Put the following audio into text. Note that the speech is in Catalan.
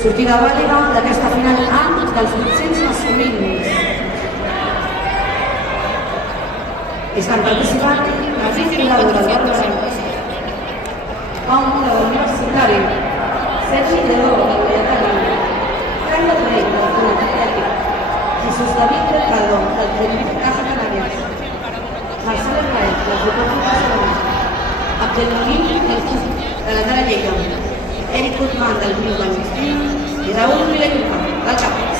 Sortida vàlida d'aquesta final A dels 800 masculins. Estan participant David Hilado del Barça, Pau Mura del Universitari, Sergi Lledó del Lleidatana, Carlos Rey del Club Atlètic, Jesús David Mercado del Tenerife Casa Canàries, Marcel Hernández del Futbol Barcelona, Abdelmomin del Club de la Tara Lleida, Eric Guzmán del Club Valencià i Raúl Villanueva del Cap.